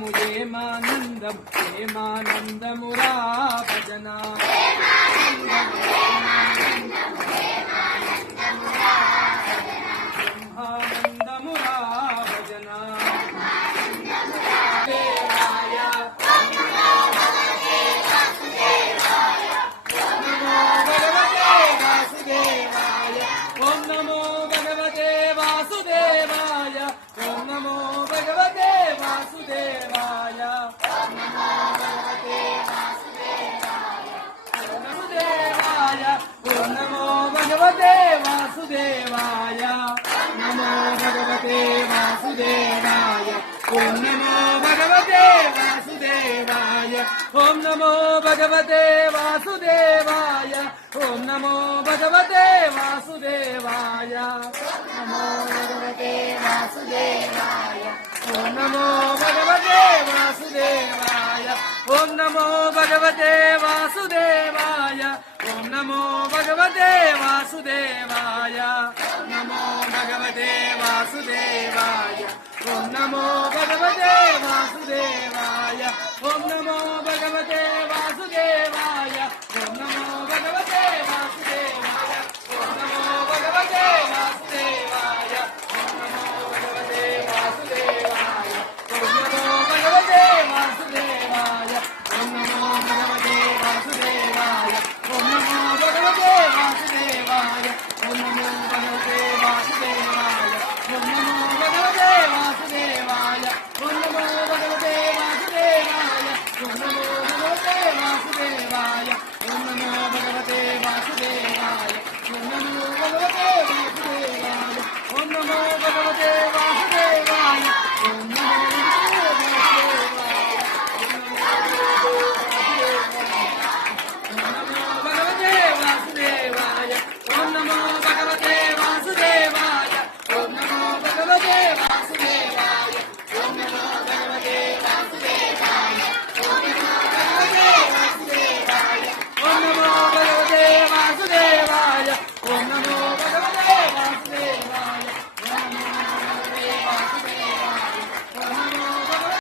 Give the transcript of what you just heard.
ఏమానందము ఏమానందము ఏమానందమురా భజన బ్రహ్మానందమురా భజన ఓం నమో భగవతే వాసుదేవాయ ఓం నమో భగవతే వాసుదేవాయ ఓం నమో భగవతే వాసుదేవాయ ఓం నమో భగవతే వాసుదేవాయ నమో భగవతే వాసుదేవాయ ఓం నమో భగవతే వాసుదేవాయ ఓం నమో భగవతే వాసుదేవాయ ఓం నమో భగవతే వాసుదేవాయ నమో భగవతే వాసుదేవాయ ఓం నమో భగవతే వాసుదేవాయ ఓం నమో భగవతే వాసుదేవాయ ఓం నమో భగవతే వాసుదేవాయ నమో భగవతే వాసుదేవాయ ఓం నమో భగవతే వాసుదేవాయ